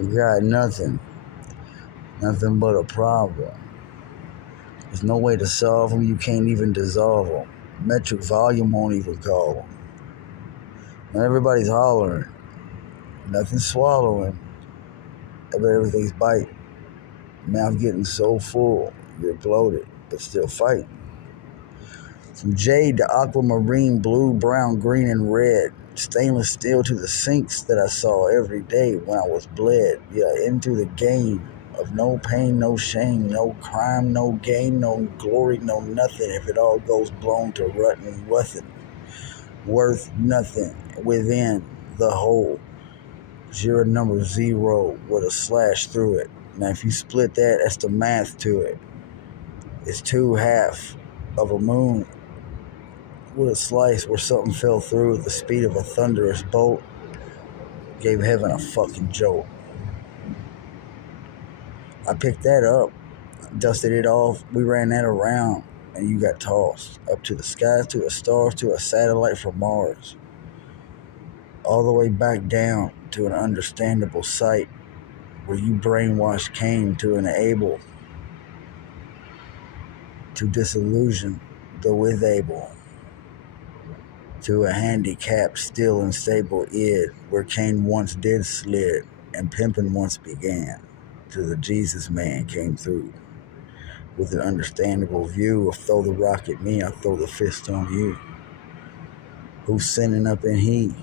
I got nothing. Nothing but a problem. There's no way to solve them. You can't even dissolve them. Metric volume won't even call them. Now everybody's hollering. Nothing's swallowing. I bet everything's biting. Mouth getting so full, you're bloated, but still fighting. From jade to aquamarine, blue, brown, green, and red. Stainless steel to the sinks that I saw every day when I was bled. Yeah, into the game of no pain, no shame, no crime, no gain, no glory, no nothing. If it all goes blown to rut and nothing, worth nothing within the whole. Zero number zero with a slash through it. Now, if you split that, that's the math to it. It's 2/2 of a moon with a slice where something fell through at the speed of a thunderous bolt. Gave heaven a fucking jolt. I picked that up, dusted it off. We ran that around, and you got tossed up to the skies, to the stars, to a satellite from Mars, all the way back down to an understandable sight where you brainwashed came to enable to disillusion the with able to a handicapped, still unstable id where Cain once did slid and pimping once began. To the Jesus man came through with an understandable view of throw the rock at me, I throw the fist on you. Who's sinning up in he?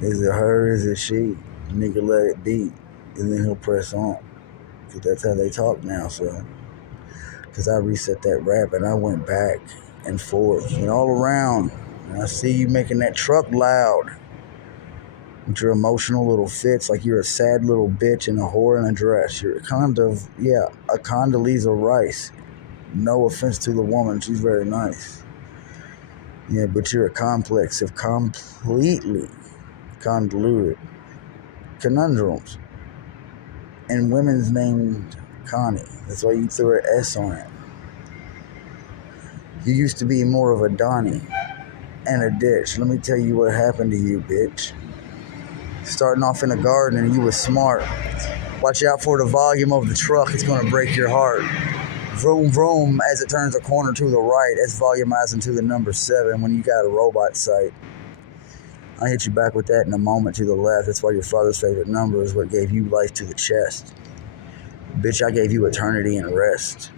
Is it her, is it she? Nigga, let it be, and then he'll press on. Cause that's how they talk now, son. Cause I reset that rap and I went back and forth and all around. And I see you making that truck loud with your emotional little fits like you're a sad little bitch and a whore in a dress. You're a Condoleezza Rice. No offense to the woman, she's very nice. Yeah, but you're a complex of completely convoluted conundrums. And women's named Connie. That's why you threw an S on it. You used to be more of a Donnie and a ditch. Let me tell you what happened to you, bitch. Starting off in a garden and you was smart. Watch out for the volume of the truck. It's going to break your heart. Vroom, vroom, as it turns a corner to the right. It's volumizing to the number 7 when you got a robot sight. I'll hit you back with that in a moment to the left. That's why your father's favorite number is what gave you life to the chest. Bitch, I gave you eternity and rest.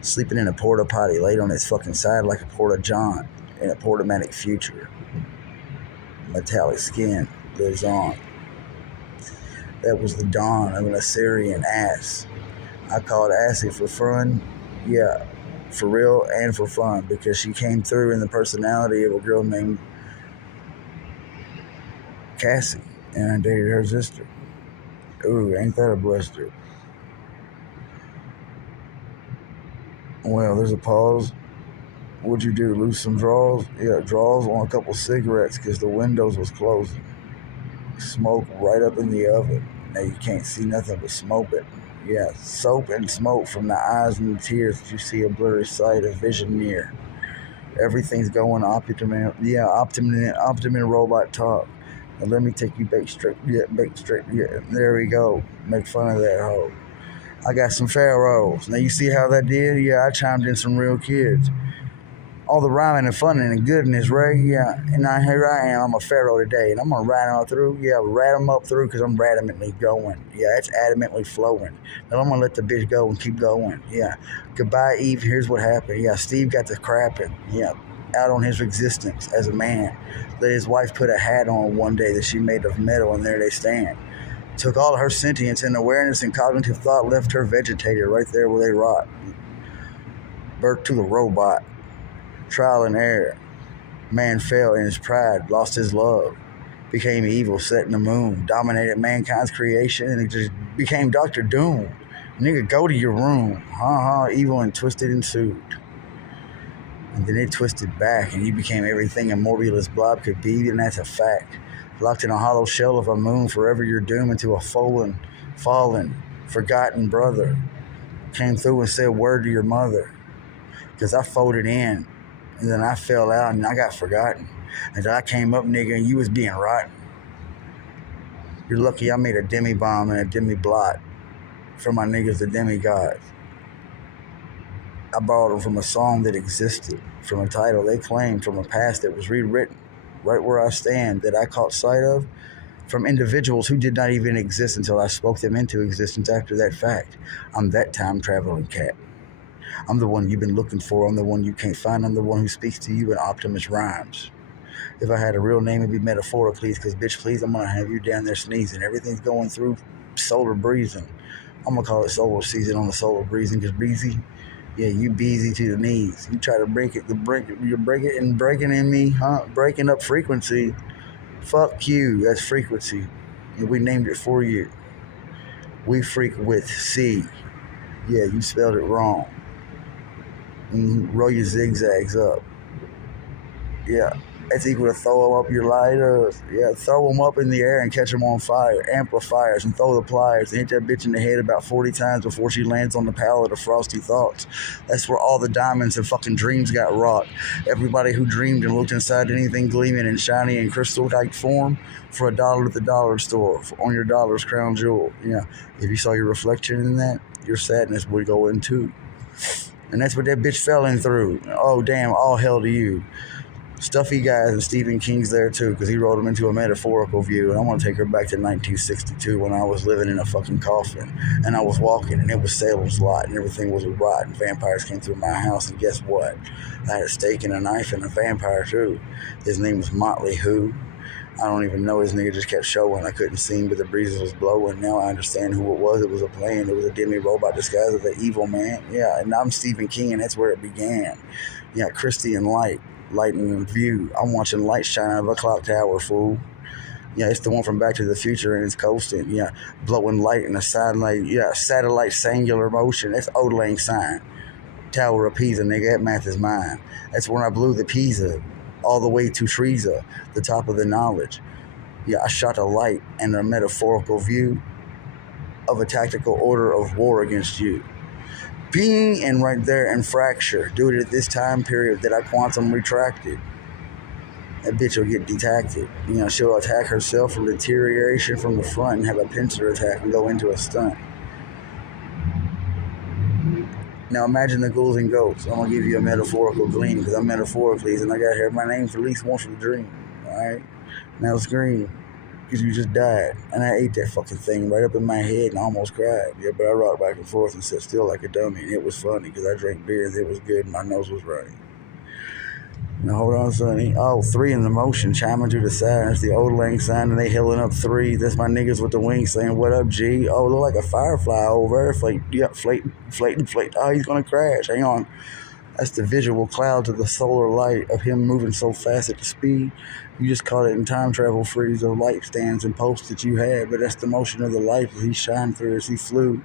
Sleeping in a porta potty, laid on its fucking side like a porta john in a portamatic future. Metallic skin lives on. That was the dawn of an Assyrian ass. I called Assy for fun. Yeah, for real and for fun, because she came through in the personality of a girl named Cassie, and I dated her sister. Ooh, ain't that a blister? Well, there's a pause. What'd you do, lose some draws? Yeah, draws on a couple cigarettes because the windows was closing. Smoke right up in the oven. Now you can't see nothing but smoke it. Yeah, soap and smoke from the eyes and the tears that you see a blurry sight of vision near. Everything's going optimum robot talk. Now let me take you back straight. Yeah, there we go. Make fun of that hoe. I got some pharaohs. Now you see how that did? Yeah, I chimed in some real kids. All the rhyming and fun and goodness, right? Yeah, and now here I am. I'm a pharaoh today, and I'm gonna ride on through. Yeah, rat them up through because I'm adamantly going. Yeah, it's adamantly flowing. Now I'm gonna let the bitch go and keep going. Yeah, goodbye, Eve. Here's what happened. Yeah, Steve got the crapping. Yeah, out on his existence as a man. Let his wife put a hat on one day that she made of metal, and there they stand. Took all of her sentience and awareness and cognitive thought, left her vegetated right there where they rot. Birth to the robot. Trial and error. Man fell in his pride, lost his love, became evil, set in the moon, dominated mankind's creation, and it just became Dr. Doom. Nigga, go to your room. Evil and twisted ensued. And then it twisted back, and you became everything a morbulous blob could be, and that's a fact. Locked in a hollow shell of a moon, forever you're doomed into a fallen, forgotten brother. Came through and said word to your mother. Because I folded in, and then I fell out, and I got forgotten. And then I came up, nigga, and you was being rotten. You're lucky I made a demi-bomb and a demi-blot for my niggas, the demigods. I borrowed them from a song that existed, from a title they claimed, from a past that was rewritten, right where I stand, that I caught sight of, from individuals who did not even exist until I spoke them into existence after that fact. I'm that time-traveling cat. I'm the one you've been looking for. I'm the one you can't find. I'm the one who speaks to you in Optimus rhymes. If I had a real name, it'd be Metaphoricles, because bitch, please, I'm going to have you down there sneezing. Everything's going through solar breezing. I'm going to call it solar season on the solar breezing, because breezy, yeah, you beezy to the knees. You try to break it, you're breaking in me, huh? Breaking up frequency. Fuck you, that's frequency. And we named it for you. We freak with C. Yeah, you spelled it wrong. Roll your zigzags up. Yeah, that's equal to throw them up your lighters. Yeah, throw them up in the air and catch them on fire. Amplifiers and throw the pliers and hit that bitch in the head about 40 times before she lands on the pallet of frosty thoughts. That's where all the diamonds and fucking dreams got wrought. Everybody who dreamed and looked inside anything gleaming and shiny in crystal-like form for $1 at the dollar store on your dollar's crown jewel. Yeah, if you saw your reflection in that, your sadness would go in too. And that's what that bitch fell in through. Oh, damn, all hell to you. Stuffy guys and Stephen King's there too, because he wrote them into a metaphorical view. And I want to take her back to 1962 when I was living in a fucking coffin. And I was walking, and it was Salem's Lot, and everything was rot, and vampires came through my house. And guess what? I had a stake and a knife and a vampire too. His name was Motley Who. I don't even know. His nigga just kept showing. I couldn't see him, but the breezes was blowing. Now I understand who it was. It was a plane. It was a demi-robot disguised as an evil man. Yeah, and I'm Stephen King, and that's where it began. Yeah, Christie and Light in view. I'm watching light shine out of a clock tower, fool. Yeah, it's the one from Back to the Future, and it's coasting. Yeah, blowing light in a satellite. Yeah, satellite singular motion. That's Old Lang Syne. Tower of Pisa, nigga. That math is mine. That's when I blew the Pisa all the way to Treza, the top of the knowledge. Yeah, I shot a light and a metaphorical view of a tactical order of war against you. Being and right there and fracture. Do it at this time period that I quantum retracted. That bitch will get detacted. You know, she'll attack herself from deterioration from the front and have a pincer attack and go into a stunt. Now imagine the ghouls and goats. I'm going to give you a metaphorical gleam because I'm metaphorically, and I got to hear my name for at least once for the dream. Alright? Now it's green because you just died. And I ate that fucking thing right up in my head and I almost cried. Yeah, but I rocked back and forth and sat still like a dummy. And it was funny because I drank beer and it was good and my nose was running. Now hold on, Sonny. Oh, 3 in the motion, chiming to the side. That's the Old Lang Syne, and they healing up 3. That's my niggas with the wings saying, "What up, G?" Oh, look like a firefly over there. Flate. Oh, he's gonna crash. Hang on. That's the visual cloud to the solar light of him moving so fast at the speed. You just caught it in time travel freeze of light stands and posts that you had, but that's the motion of the light that he shined through as he flew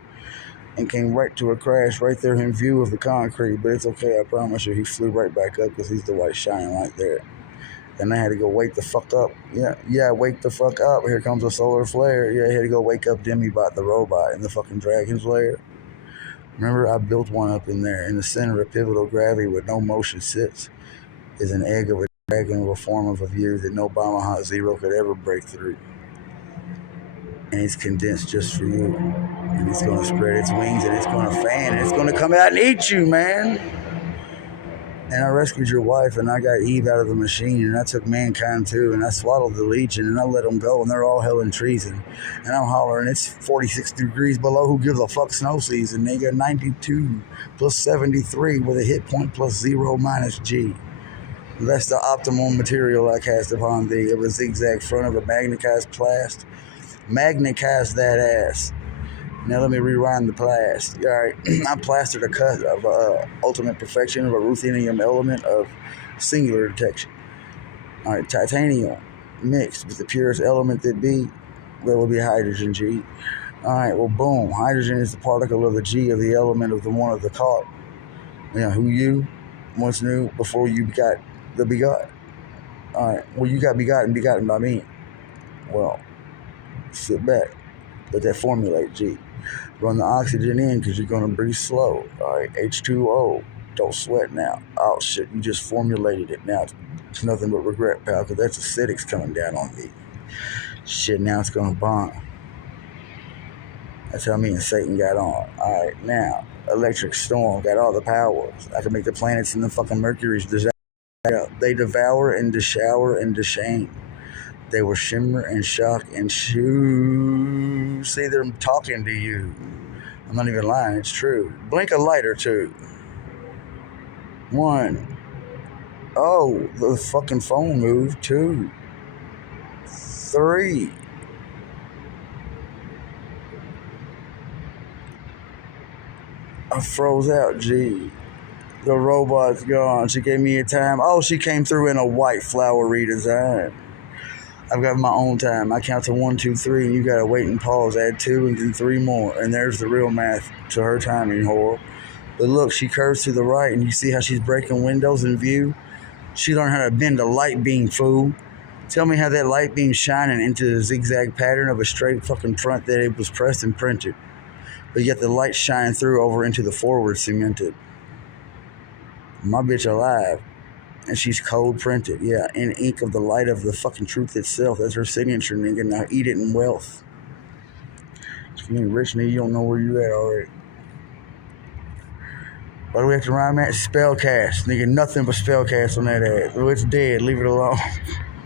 and came right to a crash right there in view of the concrete. But it's okay, I promise you, he flew right back up because he's the white shining light there. And I had to go wake the fuck up. Yeah, wake the fuck up. Here comes a solar flare. Yeah, I had to go wake up Demibot the robot in the fucking dragon's lair. Remember, I built one up in there. In the center of pivotal gravity where no motion sits is an egg of a dragon of a form of a view that no Bahamut Zero could ever break through. And it's condensed just for you. And it's going to spread its wings and it's going to fan and it's going to come out and eat you, man. And I rescued your wife and I got Eve out of the machine and I took mankind too and I swallowed the legion and I let them go and they're all hell in treason. And I'm hollering, it's 46 degrees below. Who gives a fuck snow season? They got 92 plus 73 with a hit point plus 0 minus G. That's the optimal material I cast upon thee of a zigzag front of a magnetized plast. Magnetize that ass. Now let me rewind the plast. All right, I plastered a cut of ultimate perfection of a ruthenium element of singular detection. All right, titanium mixed with the purest element that be, that will be hydrogen G. All right, well, boom. Hydrogen is the particle of the G of the element of the one of the caught. Yeah, who you once knew before you got the begot. All right, well, you got begotten by me. Well, sit back. Let that formulate, G. Run the oxygen in because you're going to breathe slow. All right, H2O. Don't sweat now. Oh, shit, you just formulated it now. It's nothing but regret, pal, because that's acidics coming down on me. Shit, now it's gonna bomb. That's how me and Satan got on. Alright, now, electric storm got all the powers. I can make the planets and the fucking Mercury's dissolve. They devour and shower and shame. They will shimmer and shock and shoo. See, they're talking to you. I'm not even lying, it's true. Blink a light or two. 1. Oh, the fucking phone moved. 2. 3. I froze out, G. The robot's gone. She gave me a time. Oh, she came through in a white flowery design. I've got my own time. I count to 1, 2, 3, and you gotta wait and pause. Add 2 and then 3 more. And there's the real math to her timing, whore. But look, she curves to the right, and you see how she's breaking windows in view? She learned how to bend a light beam, fool. Tell me how that light beam's shining into the zigzag pattern of a straight fucking front that it was pressed and printed. But yet the light's shining through over into the forward cemented. My bitch alive. And she's cold printed, yeah, in ink of the light of the fucking truth itself. That's her signature, nigga. Now eat it in wealth. If you ain't rich, nigga, you don't know where you at already. Why do we have to rhyme that? Spellcast. Nigga, nothing but spellcast on that ass. Oh, it's dead. Leave it alone.